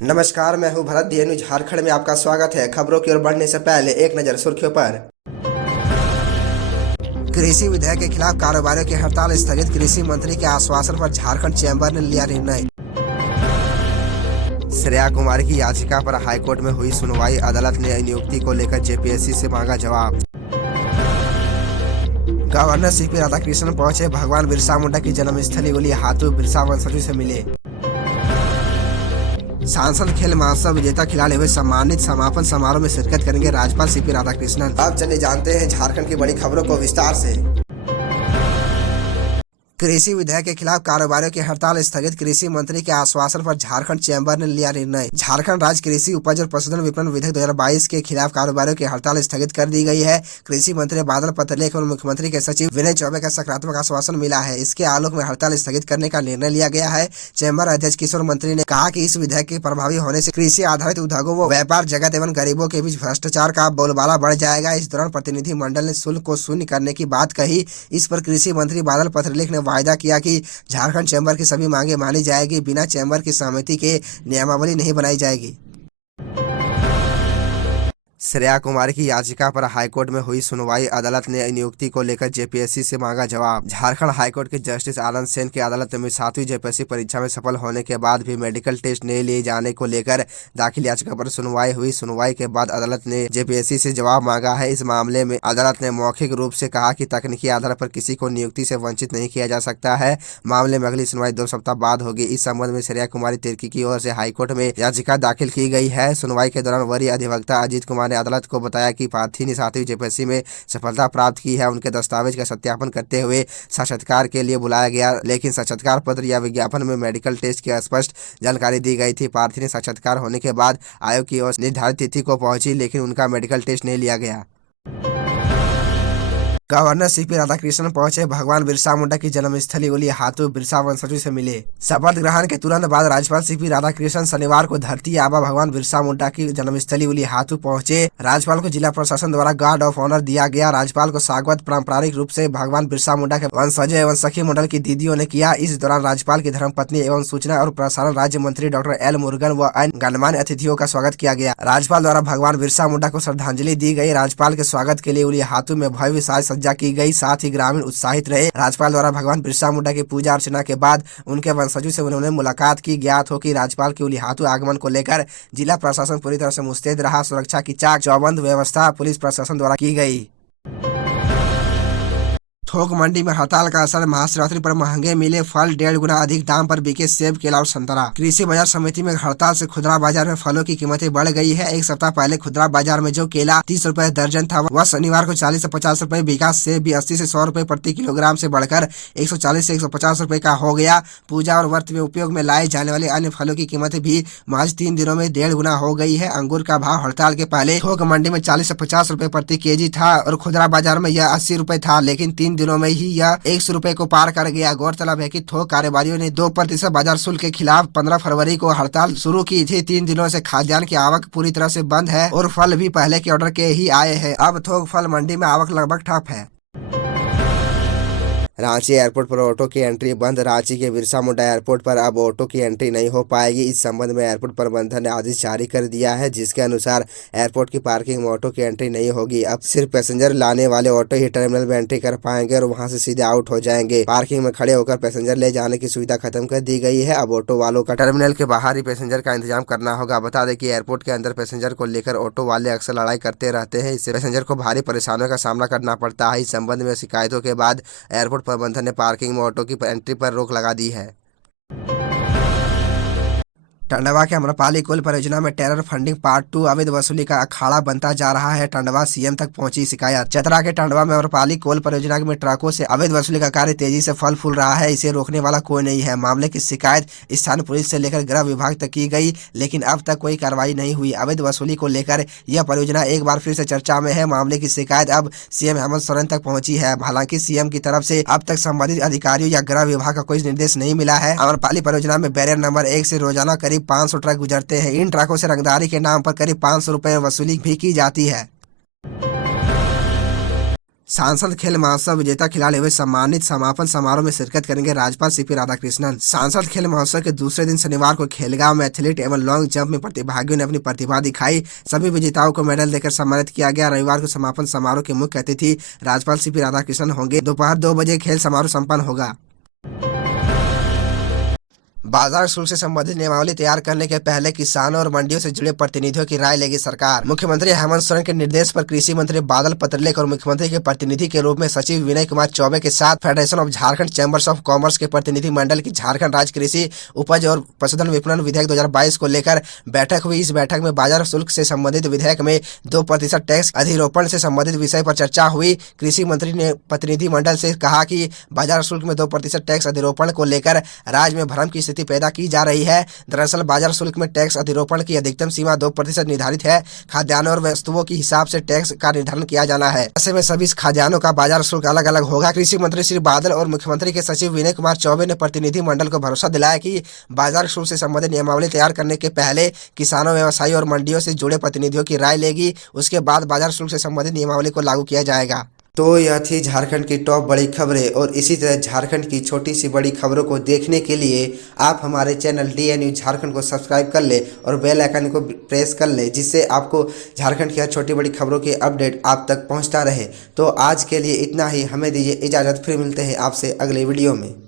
नमस्कार, मैं हूं भरत DNU झारखंड में आपका स्वागत है। खबरों की ओर बढ़ने से पहले एक नजर सुर्खियों पर। कृषि विधेयक के खिलाफ कारोबारियों की हड़ताल स्थगित, कृषि मंत्री के आश्वासन पर झारखंड चैम्बर ने लिया निर्णय। श्रेया कुमारी की याचिका पर हाईकोर्ट में हुई सुनवाई, अदालत ने नियुक्ति को लेकर JPSC से मांगा जवाब। गवर्नर CP राधाकृष्णन पहुंचे भगवान बिरसा मुंडा की जन्मस्थली बोली हाथू बिरसा वंशजों से मिले। सांसद खेल महोत्सव विजेता खिलाड़ी हुए सम्मानित, समापन समारोह में शिरकत करेंगे राज्यपाल CP राधाकृष्णन। अब चलिए जानते हैं झारखंड की बड़ी खबरों को विस्तार से। कृषि विधेयक के खिलाफ कारोबारियों की हड़ताल स्थगित, कृषि मंत्री के आश्वासन पर झारखंड चैम्बर ने लिया निर्णय। झारखंड राज्य कृषि उपज और पशुधन विपणन विधेयक 2022 के खिलाफ कारोबारियों की हड़ताल स्थगित कर दी गई है। कृषि मंत्री बादल पत्रलेख और मुख्यमंत्री के सचिव विनय चौबे का सकारात्मक आश्वासन मिला है। इसके आलोक में हड़ताल स्थगित करने का निर्णय लिया गया है। चैम्बर अध्यक्ष किशोर मंत्री ने कहा कि इस विधेयक के प्रभावी होने से कृषि आधारित उद्योगों व व्यापार जगत एवं गरीबों के बीच भ्रष्टाचार का बोलबाला बढ़ जाएगा। इस दौरान प्रतिनिधि मंडल ने शुल्क को शून्य करने की बात कही। इस पर कृषि मंत्री बादल पत्रलेख ने वायदा किया कि झारखंड चैम्बर की सभी मांगे मानी जाएगी, बिना चैम्बर की सहमति के नियमावली नहीं बनाई जाएगी। श्रेया कुमारी की याचिका पर हाईकोर्ट में हुई सुनवाई, अदालत ने नियुक्ति को लेकर JPSC से मांगा जवाब। झारखंड हाईकोर्ट के जस्टिस आनंद सेन की अदालत में 7वीं JPSC परीक्षा में सफल होने के बाद भी मेडिकल टेस्ट नहीं लिए जाने को लेकर दाखिल याचिका पर सुनवाई हुई। सुनवाई के बाद अदालत ने JPSC से जवाब मांगा है। इस मामले में अदालत ने मौखिक रूप से कहा कि तकनीकी आधार पर किसी को नियुक्ति से वंचित नहीं किया जा सकता है। मामले में अगली सुनवाई 2 सप्ताह बाद होगी। इस संबंध में श्रेया कुमारी तिर्की की ओर से हाईकोर्ट में याचिका दाखिल की गई है। सुनवाई के दौरान वरीय अधिवक्ता अजीत कुमार ने अदालत को बताया कि प्रार्थी ने 7वीं JPSC में सफलता प्राप्त की है। उनके दस्तावेज का सत्यापन करते हुए साक्षात्कार के लिए बुलाया गया, लेकिन साक्षात्कार पत्र या विज्ञापन में मेडिकल टेस्ट की स्पष्ट जानकारी दी गई थी। प्रार्थी ने साक्षात्कार होने के बाद आयोग की ओर से निर्धारित तिथि को पहुंची, लेकिन उनका मेडिकल टेस्ट नहीं लिया गया। गवर्नर CP राधाकृष्णन पहुंचे भगवान बिरसा मुंडा की जन्मस्थली बोली हाथू बिरसा वंशजों से मिले। शपथ ग्रहण के तुरंत बाद राज्यपाल CP राधाकृष्णन शनिवार को धरती आबा भगवान बिरसा मुंडा की जन्मस्थली बोली हाथू पहुंचे। राज्यपाल को जिला प्रशासन द्वारा गार्ड ऑफ ऑनर दिया गया। राज्यपाल को स्वागत पारंपरिक रूप से भगवान बिरसा मुंडा के वंशजों एवं सखी मंडल की दीदियों ने किया। इस दौरान राज्यपाल की धर्मपत्नी एवं सूचना और प्रसारण राज्य मंत्री डॉक्टर L मुरुगन व अन्य गणमान्य अतिथियों का स्वागत किया गया। राज्यपाल द्वारा भगवान बिरसा मुंडा को श्रद्धांजलि दी गई। राज्यपाल के स्वागत के लिए उली हाथू में भव्य साज सज्जा की गई, साथ ही ग्रामीण उत्साहित रहे। राज्यपाल द्वारा भगवान बिरसा मुंडा की पूजा अर्चना के बाद उनके वंशजों से उन्होंने मुलाकात की। ज्ञात हो कि राज्यपाल के उलिहातू आगमन को लेकर जिला प्रशासन पूरी तरह से मुस्तैद रहा। सुरक्षा की चाक चौबंद व्यवस्था पुलिस प्रशासन द्वारा की गई। थोक मंडी में हड़ताल का असर, महाशिवरात्रि पर महंगे मिले फल, 1.5 गुना अधिक दाम पर बिके सेब, केला और संतरा। कृषि बाजार समिति में हड़ताल से खुदरा बाजार में फलों की कीमतें बढ़ गई है। एक सप्ताह पहले खुदरा बाजार में जो केला 30 रुपए दर्जन था, वह शनिवार को 40 से 50 रुपए बिका। सेब भी 80 से 100 रुपए प्रति किलोग्राम से बढ़कर 140 से 150 रुपए का हो गया। पूजा और व्रत में उपयोग में लाए जाने वाले अन्य फलों की कीमतें भी महज 3 दिनों में 1.5 गुना हो गई है। अंगूर का भाव हड़ताल के पहले थोक मंडी में 40 से 50 रुपए प्रति केजी था और खुदरा बाजार में यह 80 रुपए था, लेकिन 3 दिनों में ही यह 100 रुपए को पार कर गया। गौरतलब है कि थोक कारोबारियों ने 2% बाजार शुल्क के खिलाफ 15 फरवरी को हड़ताल शुरू की थी। 3 दिनों से खाद्यान्न की आवक पूरी तरह से बंद है और फल भी पहले के ऑर्डर के ही आए हैं। अब थोक फल मंडी में आवक लगभग ठप है। रांची एयरपोर्ट पर ऑटो की एंट्री बंद, रांची के बिरसा मुंडा एयरपोर्ट पर अब ऑटो की एंट्री नहीं हो पाएगी। इस संबंध में एयरपोर्ट प्रबंधन ने आदेश जारी कर दिया है, जिसके अनुसार एयरपोर्ट की पार्किंग में ऑटो की एंट्री नहीं होगी। अब सिर्फ पैसेंजर लाने वाले ऑटो ही टर्मिनल में एंट्री कर पाएंगे और वहां से सीधे आउट हो जाएंगे। पार्किंग में खड़े होकर पैसेंजर ले जाने की सुविधा खत्म कर दी गई है। अब ऑटो वालों का टर्मिनल के बाहर ही पैसेंजर का इंतजाम करना होगा। बता दें कि एयरपोर्ट के अंदर पैसेंजर को लेकर ऑटो वाले अक्सर लड़ाई करते रहते हैं। इससे पैसेंजर को भारी परेशानियों का सामना करना पड़ता है। इस संबंध में शिकायतों के बाद एयरपोर्ट प्रबंधन ने पार्किंग में ऑटो की एंट्री पर रोक लगा दी है। टंडवा के अम्रपाली कोल परियोजना में टेरर फंडिंग पार्ट 2 अवैध वसूली का अखाड़ा बनता जा रहा है। टंडवा CM तक पहुंची शिकायत। चतरा के टंडवा में अम्रपाली कोल परियोजना में ट्रकों से अवैध वसूली का कार्य तेजी से फल फूल रहा है। इसे रोकने वाला कोई नहीं है। मामले की शिकायत स्थानीय पुलिस से लेकर गृह विभाग तक की गई, लेकिन अब तक कोई कार्रवाई नहीं हुई। अवैध वसूली को लेकर यह परियोजना एक बार फिर से चर्चा में है। मामले की शिकायत अब CM हेमंत सोरेन तक पहुंची है। हालांकि CM की तरफ से अब तक संबंधित अधिकारियों या गृह विभाग का कोई निर्देश नहीं मिला है। अम्रपाली परियोजना में बैरियर नंबर 1 से रोजाना करीब 500 ट्रक गुजरते हैं। इन ट्रकों से रंगदारी के नाम पर करीब 500 रुपए वसूली भी की जाती है। सांसद खेल महोत्सव विजेता खिलाड़ी हुए सम्मानित। समापन समारोह में शिरकत करेंगे राज्यपाल सीपी राधाकृष्णन। सांसद खेल महोत्सव के दूसरे दिन शनिवार को खेलगांव में एथलीट एवं लॉन्ग जंप में प्रतिभागियों ने अपनी प्रतिभा दिखाई। सभी विजेताओं को मेडल देकर सम्मानित किया गया। रविवार को समापन समारोह के मुख्य अतिथि राज्यपाल सीपी राधाकृष्णन होंगे। दोपहर 2 बजे खेल समारोह संपन्न होगा। बाजार शुल्क से संबंधित नियमावली तैयार करने के पहले किसानों और मंडियों से जुड़े प्रतिनिधियों की राय लेगी सरकार। मुख्यमंत्री हेमंत सोरेन के निर्देश पर कृषि मंत्री बादल पत्रलेख और मुख्यमंत्री के प्रतिनिधि के रूप में सचिव विनय कुमार चौबे के साथ federation of Jharkhand chambers of commerce के प्रतिनिधि मंडल की झारखंड राज्य कृषि उपज और पशुधन विपणन विधेयक 2022 को लेकर बैठक हुई। इस बैठक में बाजार शुल्क से संबंधित विधेयक में 2% टैक्स अधिरोपण से संबंधित विषय पर चर्चा हुई। कृषि मंत्री ने प्रतिनिधि मंडल से कहा कि बाजार शुल्क में 2% टैक्स अधिरोपण को लेकर राज्य में भ्रम की स्थिति पैदा की जा रही है। दरअसल बाजार शुल्क में टैक्स अधिरोपण की अधिकतम सीमा 2% निर्धारित है। खाद्यान्नों और वस्तुओं के हिसाब से टैक्स का निर्धारण किया जाना है। ऐसे में सभी खाद्यान्नों का बाजार शुल्क अलग अलग होगा। कृषि मंत्री श्री बादल और मुख्यमंत्री के सचिव विनय कुमार चौबे ने प्रतिनिधि मंडल को भरोसा दिलाया कि बाजार शुल्क से संबंधित नियमावली तैयार करने के पहले किसानों, व्यवसायियों और मंडियों से जुड़े प्रतिनिधियों की राय लेगी। उसके बाद बाजार शुल्क से संबंधित नियमावली को लागू किया जाएगा। तो यह थी झारखंड की टॉप बड़ी खबरें, और इसी तरह झारखंड की छोटी सी बड़ी खबरों को देखने के लिए आप हमारे चैनल DN न्यूज़ झारखंड को सब्सक्राइब कर ले और बेल आइकन को प्रेस कर ले, जिससे आपको झारखंड की हर छोटी बड़ी खबरों की अपडेट आप तक पहुंचता रहे। तो आज के लिए इतना ही, हमें दीजिए इजाज़त, फिर मिलते हैं आपसे अगले वीडियो में।